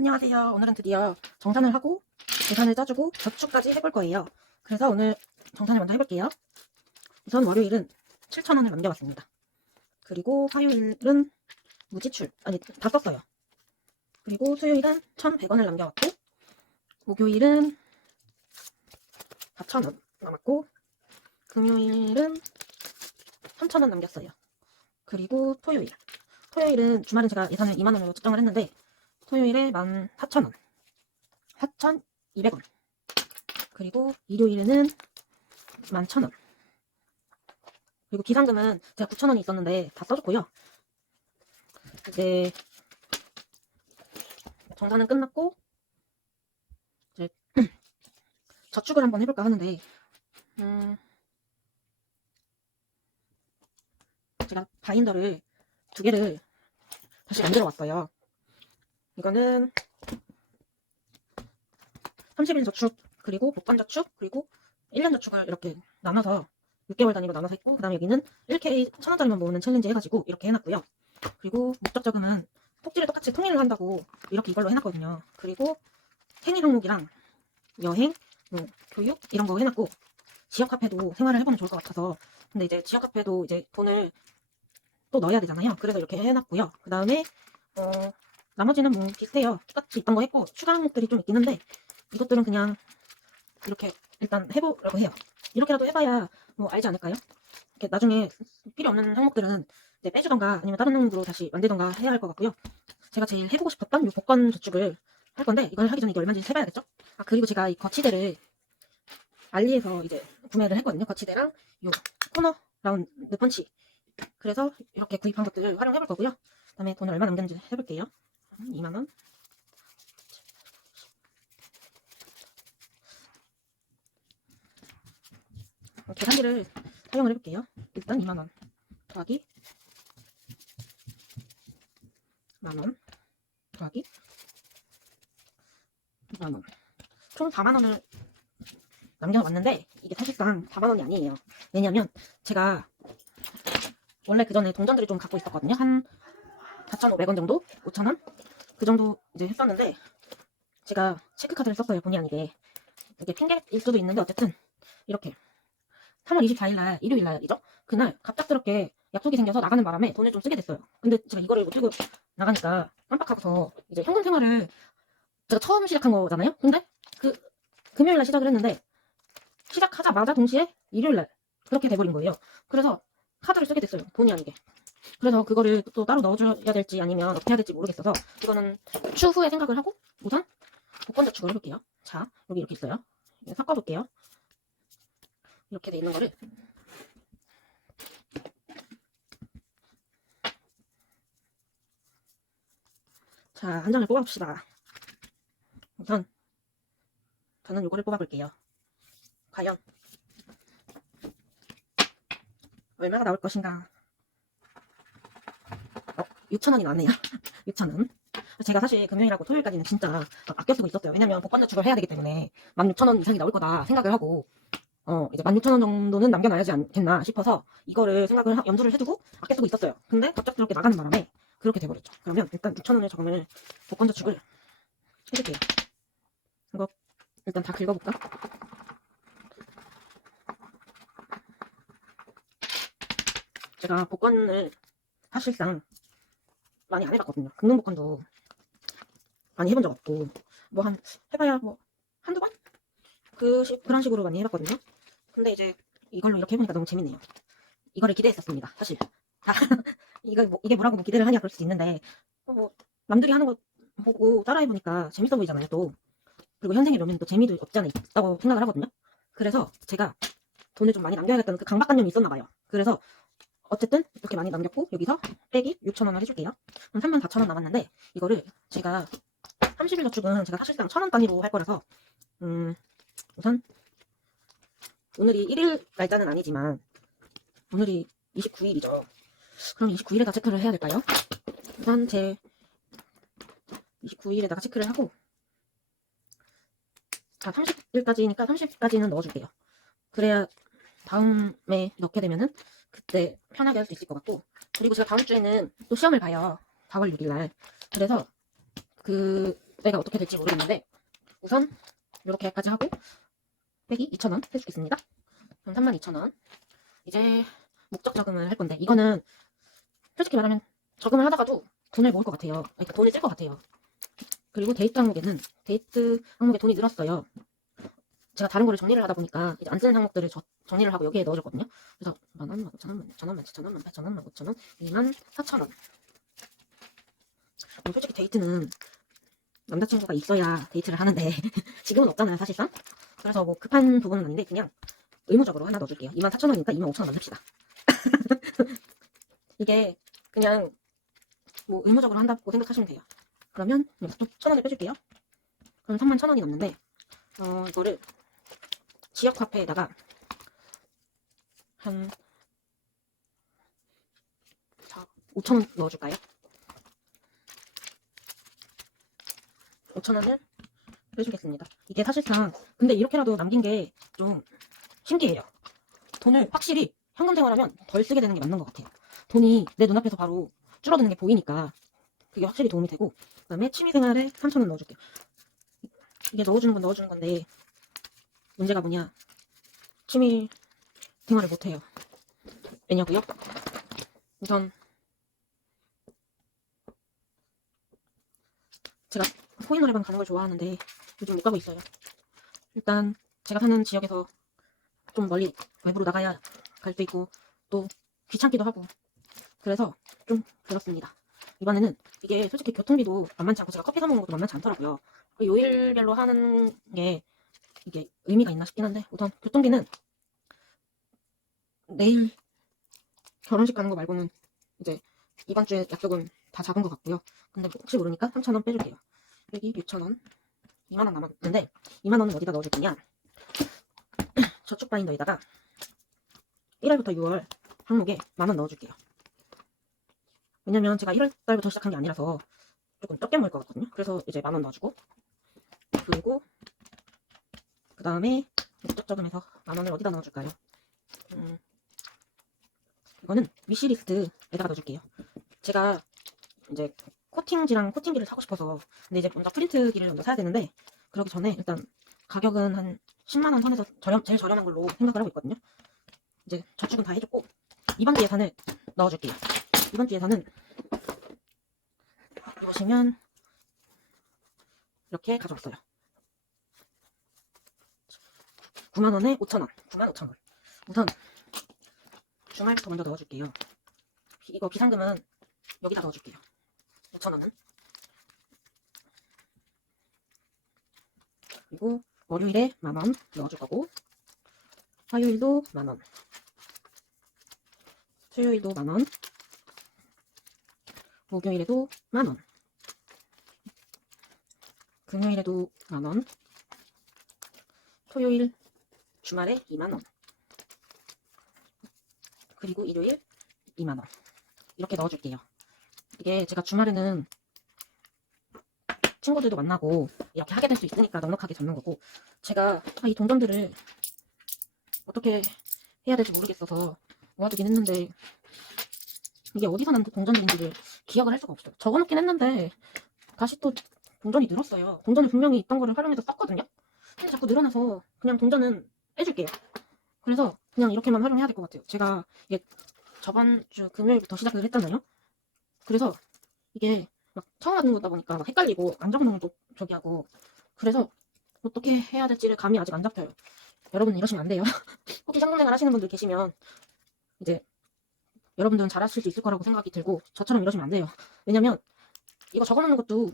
안녕하세요. 오늘은 드디어 정산을 하고 계산을 짜주고 저축까지 해볼 거예요. 그래서 오늘 정산을 먼저 해볼게요. 우선 월요일은 7,000원을 남겨봤습니다. 그리고 화요일은 무지출, 아니 다 썼어요. 그리고 수요일은 1,100원을 남겨왔고, 목요일은 4,000원 남았고, 금요일은 3,000원 남겼어요. 그리고 토요일은 주말은 제가 예산을 2만원으로 측정을 했는데 토요일에 14,000원, 4,200원. 그리고 일요일에는 11,000원. 그리고 비상금은 제가 9,000원이 있었는데 다 써줬고요. 이제 정산은 끝났고 이제 저축을 한번 해볼까 하는데 제가 바인더를 2개를 다시 만들어 왔어요. 이거는 30일 저축, 그리고 복권 저축, 그리고 1년 저축을 이렇게 나눠서 6개월 단위로 나눠서 했고, 그 다음에 여기는 1K 1,000원짜리만 모으는 챌린지 해가지고 이렇게 해놨고요. 그리고 목적 자금은 폭지를 똑같이 통일을 한다고 이렇게 이걸로 해놨거든요. 그리고 생일 항목이랑 여행, 교육 이런 거 해놨고, 지역 카페도 생활을 해보면 좋을 것 같아서. 근데 이제 지역 카페도 이제 돈을 또 넣어야 되잖아요. 그래서 이렇게 해놨고요. 그 다음에 나머지는 뭐 비슷해요. 똑같이 있던 거 했고, 추가 항목들이 좀 있긴 한데 이것들은 그냥 이렇게 일단 해보려고 해요. 이렇게라도 해봐야 뭐 알지 않을까요? 이렇게 나중에 필요 없는 항목들은 이제 빼주던가 아니면 다른 항목으로 다시 만들던가 해야 할 것 같고요. 제가 제일 해보고 싶었던 이 복권 저축을 할 건데, 이걸 하기 전에 이게 얼마인지 세봐야겠죠? 아, 그리고 제가 이 거치대를 알리에서 이제 구매를 했거든요. 거치대랑 요 코너 라운드 펀치. 그래서 이렇게 구입한 것들을 활용해볼 거고요. 그 다음에 돈을 얼마 남겼는지 해볼게요. 2만원. 계산기를 사용을 해볼게요. 일단 2만원 더하기 만원 더하기 2만원. 총 4만원을 남겨왔는데 이게 사실상 4만원이 아니에요. 왜냐면 제가 원래 그 전에 동전들을 좀 갖고 있었거든요. 한 4,500원 정도? 5,000원? 그 정도 이제 했었는데 제가 체크카드를 썼어요. 본의 아니게. 이게 핑계일 수도 있는데 어쨌든 이렇게 3월 24일날 일요일날이죠. 그날 갑작스럽게 약속이 생겨서 나가는 바람에 돈을 좀 쓰게 됐어요. 근데 제가 이거를 못 들고 나가니까 깜빡하고서 이제 현금 생활을 제가 처음 시작한 거잖아요. 근데 그 금요일날 시작을 했는데 시작하자마자 동시에 일요일날 그렇게 돼버린 거예요. 그래서 카드를 쓰게 됐어요. 본의 아니게. 그래서 그거를 또 따로 넣어줘야 될지 아니면 어떻게 해야 될지 모르겠어서 이거는 추후에 생각을 하고 우선 복권 저축을 해볼게요. 자, 여기 이렇게 있어요. 섞어볼게요. 이렇게 돼 있는 거를 자, 한 장을 뽑아봅시다. 우선 저는 이거를 뽑아볼게요. 과연 얼마가 나올 것인가. 6,000원이 나왔네요. 6,000원. 제가 사실 금요일하고 토요일까지는 진짜 아껴 쓰고 있었어요. 왜냐면 복권 저축을 해야 되기 때문에 16,000원 이상이 나올 거다 생각을 하고 이제 16,000원 정도는 남겨놔야지 않겠나 싶어서 이거를 염두를 해두고 아껴 쓰고 있었어요. 근데 갑작스럽게 나가는 바람에 그렇게 돼버렸죠. 그러면 일단 6,000원을 저금을 복권 저축을 해줄게요. 이거 일단 다 긁어볼까? 제가 복권을 사실상 많이 안 해봤거든요. 금융복권도 많이 해본 적 없고 뭐 해봐야 뭐 한두 번? 그런 식으로 많이 해봤거든요. 근데 이제 이걸로 이렇게 해보니까 너무 재밌네요. 이거를 기대했었습니다. 사실 이게 뭐라고 뭐 기대를 하냐 그럴 수도 있는데 뭐 남들이 하는 거 보고 따라해보니까 재밌어 보이잖아요. 또 그리고 현생의 묘미는 또 재미도 없지 않아 있다고 생각을 하거든요. 그래서 제가 돈을 좀 많이 남겨야겠다는 그 강박관념이 있었나 봐요. 그래서 어쨌든 이렇게 많이 남겼고 여기서 빼기 6,000원을 해줄게요. 그럼 34,000원 남았는데 이거를 제가 30일 저축은 제가 사실상 1,000원 단위로 할 거라서 우선 오늘이 1일 날짜는 아니지만 오늘이 29일이죠. 그럼 29일에다 체크를 해야 될까요? 우선 제 29일에다가 체크를 하고 30일까지니까 30까지는 넣어줄게요. 그래야 다음에 넣게 되면은 그때 편하게 할 수 있을 것 같고, 그리고 제가 다음 주에는 또 시험을 봐요. 4월 6일날. 그래서 그 내가 어떻게 될지 모르겠는데 우선 이렇게까지 하고 빼기 2,000원 해주겠습니다. 그럼 32,000원. 이제 목적 저금을 할 건데 이거는 솔직히 말하면 저금을 하다가도 돈을 모을 것 같아요. 그러니까 돈을 쓸 것 같아요. 그리고 데이트 항목에 돈이 늘었어요. 제가 다른 거를 정리를 하다 보니까 이제 안 쓰는 항목들을 정리를 하고 여기에 넣어줬거든요. 그래서 만원, 15,000원, 16,000원, 17,000원, 18,000원, 19,000원, 24,000원. 솔직히 데이트는 남자친구가 있어야 데이트를 하는데 지금은 없잖아요, 사실상. 그래서 뭐 급한 부분은 아닌데 그냥 의무적으로 하나 넣어줄게요. 24,000원이니까 25,000원 만듭시다. 이게 그냥 뭐 의무적으로 한다고 생각하시면 돼요. 그러면 여기서 또 1,000원을 빼줄게요. 그럼 31,000원이 넘는데 이거를 지역 화폐에다가 한 5,000원 넣어줄까요? 5,000원을 빼주겠습니다. 이게 사실상 근데 이렇게라도 남긴 게 좀 신기해요. 돈을 확실히 현금 생활하면 덜 쓰게 되는 게 맞는 것 같아요. 돈이 내 눈앞에서 바로 줄어드는 게 보이니까 그게 확실히 도움이 되고 그 다음에 취미생활에 3,000원 넣어줄게요. 이게 넣어주는 건 넣어주는 건데 문제가 뭐냐, 취미 생활을 못해요. 왜냐고요? 우선 제가 코인 노래방 가는 걸 좋아하는데 요즘 못 가고 있어요. 일단 제가 사는 지역에서 좀 멀리 외부로 나가야 갈 수 있고 또 귀찮기도 하고 그래서 좀 그렇습니다. 이번에는 이게 솔직히 교통비도 만만치 않고 제가 커피 사 먹는 것도 만만치 않더라고요. 요일별로 하는 게 이게 의미가 있나 싶긴 한데 우선 교통비는 내일 결혼식 가는 거 말고는 이제 이번 주에 약속은 다 잡은 것 같고요. 근데 혹시 모르니까 3,000원 빼줄게요. 여기 6,000원, 2만원 남았는데 2만원은 어디다 넣어줄 거냐, 저축 바인더에다가 1월부터 6월 항목에 만원 넣어줄게요. 왜냐면 제가 1월달부터 시작한 게 아니라서 조금 적게 모일 것 같거든요. 그래서 이제 만원 넣어주고, 그리고 그 다음에 목적 저금해서 만원을 어디다 넣어줄까요? 이거는 위시리스트에다가 넣어줄게요. 제가 이제 코팅지랑 코팅기를 사고 싶어서, 근데 이제 먼저 프린트기를 먼저 사야 되는데 그러기 전에 일단 가격은 한 10만원 선에서 제일 저렴한 걸로 생각을 하고 있거든요. 이제 저축은 다 해줬고 이번 주 예산을 넣어줄게요. 이번 주 예산은 보시면 이렇게 가져왔어요. 9만원에 5,000원, 95,000원. 우선 주말부터 먼저 넣어줄게요. 이거 비상금은 여기다 넣어줄게요. 5,000원은. 그리고 월요일에 만원 넣어줄 거고, 화요일도 만원, 수요일도 만원, 목요일에도 만원, 금요일에도 만원, 토요일 주말에 2만원, 그리고 일요일 2만원. 이렇게 넣어줄게요. 이게 제가 주말에는 친구들도 만나고 이렇게 하게 될 수 있으니까 넉넉하게 잡는 거고, 제가 이 동전들을 어떻게 해야 될지 모르겠어서 모아두긴 했는데 이게 어디서 난 동전들인지를 기억을 할 수가 없어요. 적어놓긴 했는데 다시 또 동전이 늘었어요. 동전이 분명히 있던 거를 활용해서 썼거든요. 근데 자꾸 늘어나서 그냥 동전은 빼줄게요. 그래서 그냥 이렇게만 활용해야 될 것 같아요. 제가 이게 저번 주 금요일부터 시작을 했잖아요. 그래서 이게 막 처음 하는 거다 보니까 막 헷갈리고 안 적는 것도 저기 하고, 그래서 어떻게 해야 될지를 감이 아직 안 잡혀요. 여러분 이러시면 안 돼요. 혹시 상담생활 하시는 분들 계시면 이제 여러분들은 잘하실 수 있을 거라고 생각이 들고 저처럼 이러시면 안 돼요. 왜냐면 이거 적어놓는 것도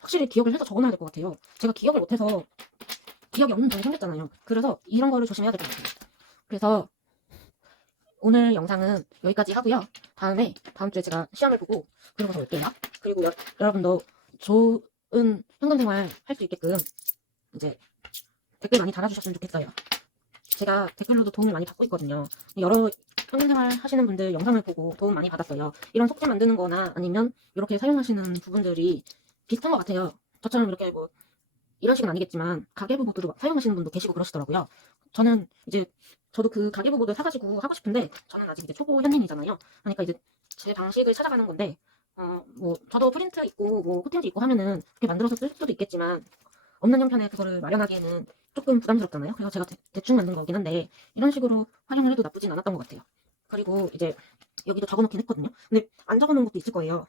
확실히 기억을 해서 적어놔야 될 것 같아요. 제가 기억을 못해서 기억이 없는 돈이 생겼잖아요. 그래서 이런 거를 조심해야 될 것 같아요. 그래서 오늘 영상은 여기까지 하고요. 다음 주에 제가 시험을 보고 그러고서 올게요. 그리고 여러분도 좋은 현금 생활 할 수 있게끔 이제 댓글 많이 달아주셨으면 좋겠어요. 제가 댓글로도 도움을 많이 받고 있거든요. 여러 현금 생활 하시는 분들 영상을 보고 도움 많이 받았어요. 이런 속지 만드는 거나 아니면 이렇게 사용하시는 부분들이 비슷한 것 같아요. 저처럼 이렇게 뭐 이런 식은 아니겠지만 가계부보도 사용하시는 분도 계시고 그러시더라고요. 저는 이제 저도 그 가계부보도 사가지고 하고 싶은데 저는 아직 이제 초보 현인이잖아요. 그러니까 이제 제 방식을 찾아가는 건데 뭐 저도 프린트 있고 뭐 코팅지 있고 하면은 그렇게 만들어서 쓸 수도 있겠지만 없는 형편에 그거를 마련하기에는 조금 부담스럽잖아요. 그래서 제가 대충 만든 거긴 한데 이런 식으로 활용을 해도 나쁘진 않았던 것 같아요. 그리고 이제 여기도 적어놓긴 했거든요. 근데 안 적어놓은 것도 있을 거예요.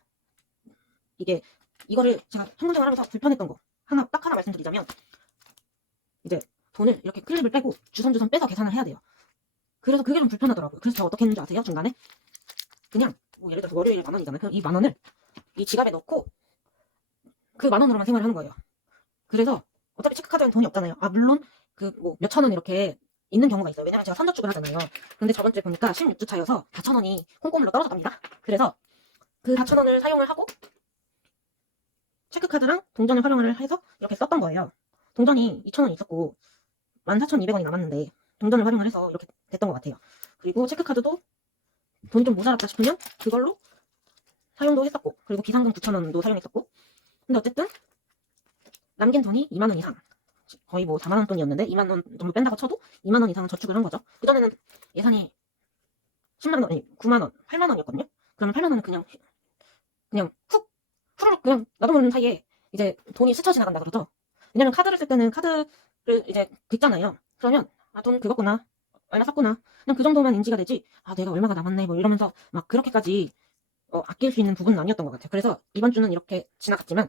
이거를 제가 현금생활 하면서 불편했던 거 딱 하나 말씀드리자면, 이제 돈을 이렇게 클립을 빼고 주섬주섬 빼서 계산을 해야 돼요. 그래서 그게 좀 불편하더라고요. 그래서 제가 어떻게 했는지 아세요? 중간에 그냥 뭐 예를 들어서 월요일에 10,000원이잖아요. 그럼 이 10,000원을 이 지갑에 넣고 그 10,000원으로만 생활을 하는 거예요. 그래서 어차피 체크카드엔 돈이 없잖아요. 아, 물론 그 뭐 몇천 원 이렇게 있는 경우가 있어요. 왜냐면 제가 선저축을 하잖아요. 근데 저번 주에 보니까 16주 차여서 4,000원이 콩고물로 떨어졌답니다. 그래서 그 4,000원을 사용을 하고 체크카드랑 동전을 활용을 해서 이렇게 썼던 거예요. 동전이 2,000원 있었고 14,200원이 남았는데 동전을 활용을 해서 이렇게 됐던 것 같아요. 그리고 체크카드도 돈이 좀 모자랐다 싶으면 그걸로 사용도 했었고, 그리고 비상금 9,000원도 사용했었고, 근데 어쨌든 남긴 돈이 20,000원 이상, 거의 뭐 40,000원 돈이었는데 20,000원 정도 뺀다고 쳐도 20,000원 이상은 저축을 한 거죠. 그전에는 예산이 10만 원, 9만 원, 8만 원이었거든요. 그러면 8만 원은 그냥 후루룩 그냥 나도 모르는 사이에 이제 돈이 스쳐 지나간다 그러죠. 왜냐면 카드를 쓸 때는 카드를 이제 긁잖아요. 그러면 아, 돈 긁었구나, 얼마 썼구나, 그냥 그 정도만 인지가 되지, 아, 내가 얼마가 남았네 뭐 이러면서 막 그렇게까지 아낄 수 있는 부분은 아니었던 것 같아요. 그래서 이번 주는 이렇게 지나갔지만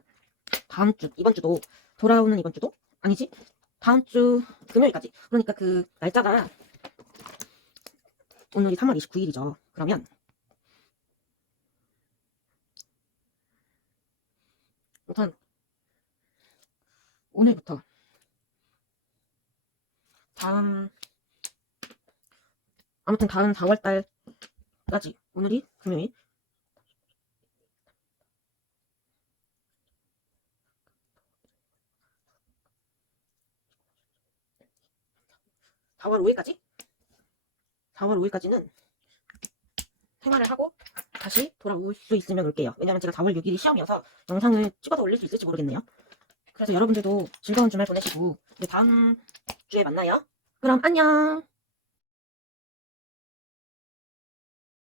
이번 주도, 돌아오는 이번 주도 아니지, 다음 주 금요일까지, 그러니까 그 날짜가 오늘이 3월 29일이죠. 그러면 우선 오늘부터 다음 4월달까지, 오늘이 금요일, 4월 5일까지 4월 5일까지는 생활을 하고 다시 돌아올 수 있으면 올게요. 왜냐면 제가 4월 6일이 시험이어서 영상을 찍어서 올릴 수 있을지 모르겠네요. 그래서 여러분들도 즐거운 주말 보내시고 이제 다음 주에 만나요. 그럼 안녕.